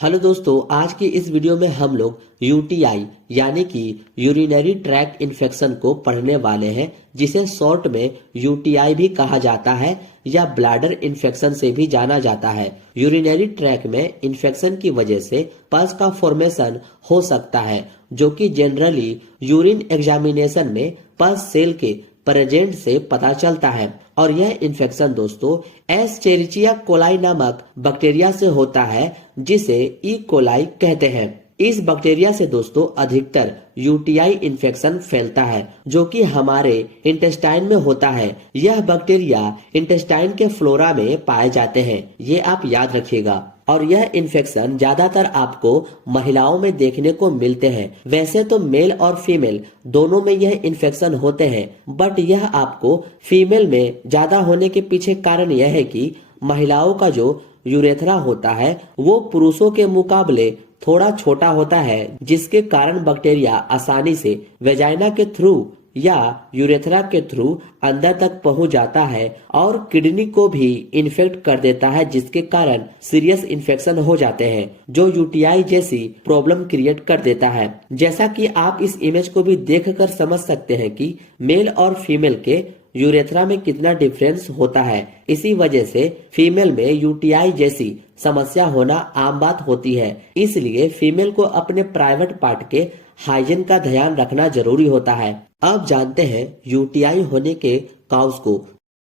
Hello दोस्तों, आज की इस वीडियो में हम लोग यूटीआई यानी कि यूरिनरी ट्रैक इन्फेक्शन को पढ़ने वाले हैं, जिसे शॉर्ट में यूटीआई भी कहा जाता है या ब्लैडर इन्फेक्शन से भी जाना जाता है। यूरिनरी ट्रैक में इन्फेक्शन की वजह से पस का फॉर्मेशन हो सकता है, जो कि जनरली यूरिन एग्जामिनेशन में पस सेल के प्रेजेंट से पता चलता है। और यह इन्फेक्शन दोस्तों एस्चेरिचिया कोलाई नामक बैक्टीरिया से होता है, जिसे ई कोलाई कहते हैं। इस बैक्टीरिया से दोस्तों अधिकतर यूटीआई इन्फेक्शन फैलता है, जो कि हमारे इंटेस्टाइन में होता है। यह बैक्टीरिया इंटेस्टाइन के फ्लोरा में पाए जाते हैं, ये आप याद रखिएगा। और यह इन्फेक्शन ज्यादातर आपको महिलाओं में देखने को मिलते हैं। वैसे तो मेल और फीमेल दोनों में यह इन्फेक्शन होते हैं, बट यह आपको फीमेल में ज्यादा होने के पीछे कारण यह है कि महिलाओं का जो यूरेथ्रा होता है वो पुरुषों के मुकाबले थोड़ा छोटा होता है, जिसके कारण बैक्टीरिया आसानी से वेजाइना के थ्रू या यूरेथ्रा के थ्रू अंदर तक पहुंच जाता है और किडनी को भी इन्फेक्ट कर देता है, जिसके कारण सीरियस इन्फेक्शन हो जाते हैं, जो यूटीआई जैसी प्रॉब्लम क्रिएट कर देता है। जैसा कि आप इस इमेज को भी देखकर समझ सकते हैं कि मेल और फीमेल के यूरेथ्रा में कितना डिफरेंस होता है। इसी वजह से फीमेल में यूटीआई जैसी समस्या होना आम बात होती है। इसलिए फीमेल को अपने प्राइवेट पार्ट के हाइजीन का ध्यान रखना जरूरी होता है। अब जानते हैं यूटीआई होने के काउज को।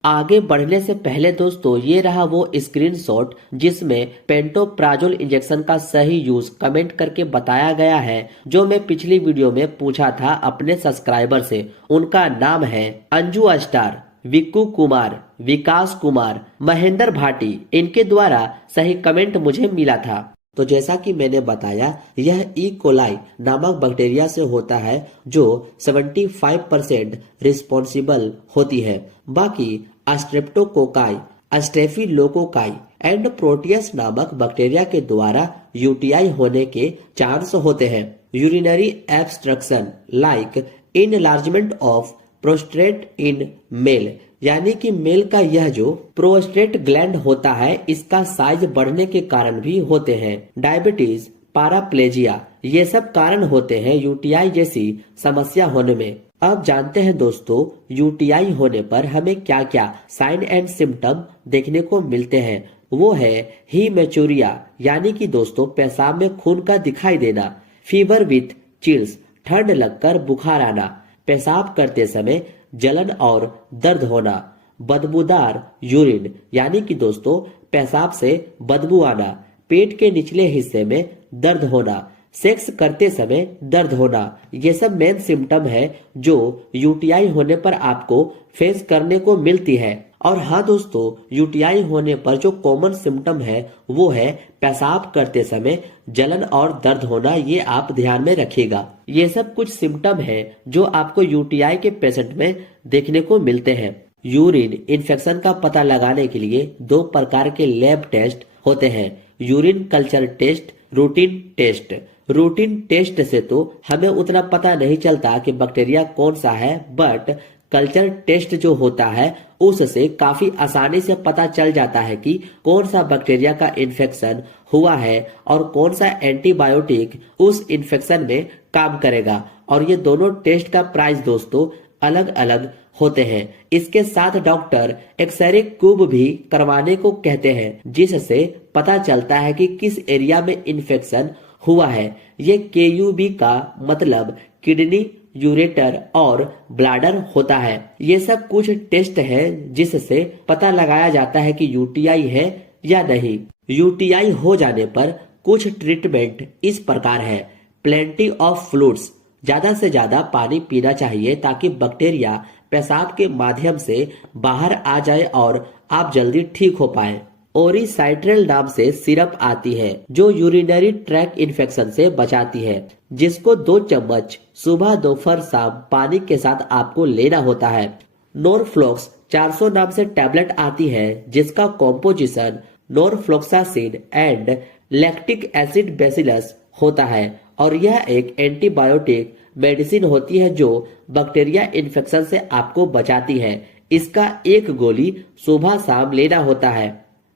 आगे बढ़ने से पहले दोस्तों ये रहा वो स्क्रीनशॉट जिसमें पेंटोप्राजोल इंजेक्शन का सही यूज कमेंट करके बताया गया है, जो मैं पिछली वीडियो में पूछा था अपने सब्सक्राइबर से। उनका नाम है अंजू स्टार, विक्कू कुमार, विकास कुमार, महेंद्र भाटी। इनके द्वारा सही कमेंट मुझे मिला था। तो जैसा कि मैंने बताया, यह ई कोलाई नामक बैक्टीरिया से होता है, जो 75% रिस्पॉन्सिबल होती है। बाकी स्ट्रेप्टोकोकाई, स्टेफिलोकोकाई एंड प्रोटियस नामक बैक्टीरिया के द्वारा यूटीआई होने के चांस होते हैं। Urinary obstruction like enlargement of prostate in male, यानी कि मेल का यह जो प्रोस्टेट ग्लैंड होता है इसका साइज बढ़ने के कारण भी होते हैं। डायबिटीज, पैराप्लेजिया, ये सब कारण होते हैं यूटीआई जैसी समस्या होने में। अब जानते हैं दोस्तों यूटीआई होने पर हमें क्या क्या साइन एंड सिम्टम देखने को मिलते हैं। वो है हीमेचूरिया, यानी कि दोस्तों पेशाब में खून का दिखाई देना, फीवर विथ चिल्स, ठंड लगकर बुखार आना, पेशाब करते समय जलन और दर्द होना, बदबूदार यूरिन, यानी कि दोस्तों पेशाब से बदबू आना, पेट के निचले हिस्से में दर्द होना, सेक्स करते समय दर्द होना। ये सब मेन सिम्टम है जो यूटीआई होने पर आपको फेस करने को मिलती है। और हाँ दोस्तों, यूटीआई होने पर जो कॉमन सिम्टम है वो है पेशाब करते समय जलन और दर्द होना। ये आप ध्यान में रखिएगा। ये सब कुछ सिम्टम है जो आपको यूटीआई के पेशेंट में देखने को मिलते हैं। यूरिन इन्फेक्शन का पता लगाने के लिए 2 प्रकार के लैब टेस्ट होते हैं, urine culture test, routine test. Routine test से तो हमें उतना पता नहीं चलता कि बैक्टीरिया कौन सा है, बट कल्चर टेस्ट जो होता है उससे काफी आसानी से पता चल जाता है कि कौन सा बैक्टीरिया का इन्फेक्शन हुआ है और कौन सा एंटीबायोटिक उस इन्फेक्शन में काम करेगा। और ये दोनों टेस्ट का प्राइस दोस्तों अलग अलग होते हैं। इसके साथ डॉक्टर एक्सरे क्यूब भी करवाने को कहते हैं, जिससे पता चलता है कि किस एरिया में इन्फेक्शन हुआ है। ये केयूबी का मतलब किडनी, यूरेटर और ब्लैडर होता है। ये सब कुछ टेस्ट है जिससे पता लगाया जाता है कि यूटीआई है या नहीं। यूटीआई हो जाने पर कुछ ट्रीटमेंट इस प्रकार है। प्लेंटी ऑफ फ्लूइड्स, ज्यादा से ज्यादा पानी पीना चाहिए ताकि बैक्टीरिया पेशाब के माध्यम से बाहर आ जाए और आप जल्दी ठीक हो पाए। ओरिसाइट्रेल नाम से सिरप आती है जो यूरिनरी ट्रैक इन्फेक्शन से बचाती है, जिसको 2 चम्मच सुबह दोपहर शाम पानी के साथ आपको लेना होता है। नोरफ्लॉक्स 400 नाम से टैबलेट आती है, जिसका composition norfloxacin and lactic acid bacillus होता है। और यह एक एंटीबायोटिक मेडिसिन होती है जो बैक्टीरिया इन्फेक्शन से आपको बचाती है। इसका 1 गोली सुबह शाम लेना होता है।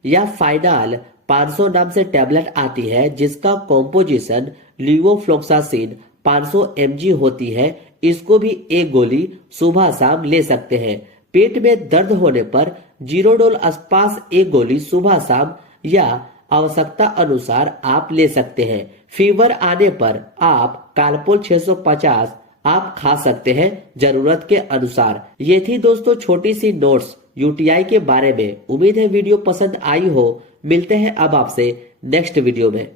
या फाइनाल 500 नाम से टेबलेट आती है जिसका कॉम्पोजिशन लीवोफ्लोक्सासिन 500 mg होती है। इसको भी एक गोली सुबह शाम ले सकते हैं। पेट में दर्द होने पर जीरोडोल आसपास एक गोली सुबह शाम या आवश्यकता अनुसार आप ले सकते हैं। फीवर आने पर आप कालपोल 650 आप खा सकते हैं जरूरत के अनुसार। ये थी दोस्तों छोटी सी नोट्स यूटीआई के बारे में। उम्मीद है वीडियो पसंद आई हो। मिलते हैं अब आपसे नेक्स्ट वीडियो में।